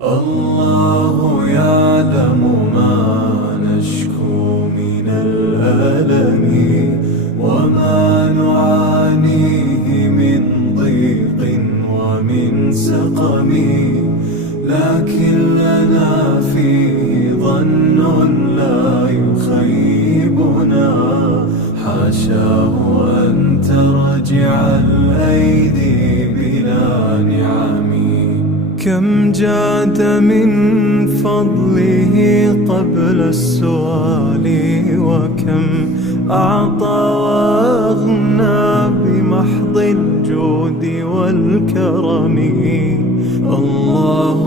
الله يعلم ما نشكو من الألم وما نعانيه من ضيق ومن سقم، لكن لنا فيه ظن لا يخيبنا، حاشاه أن ترجع الأيدي بلا نعم. كم جاد من فضله قبل السؤال، وكم أعطى وأغنى بمحض الجود والكرم. الله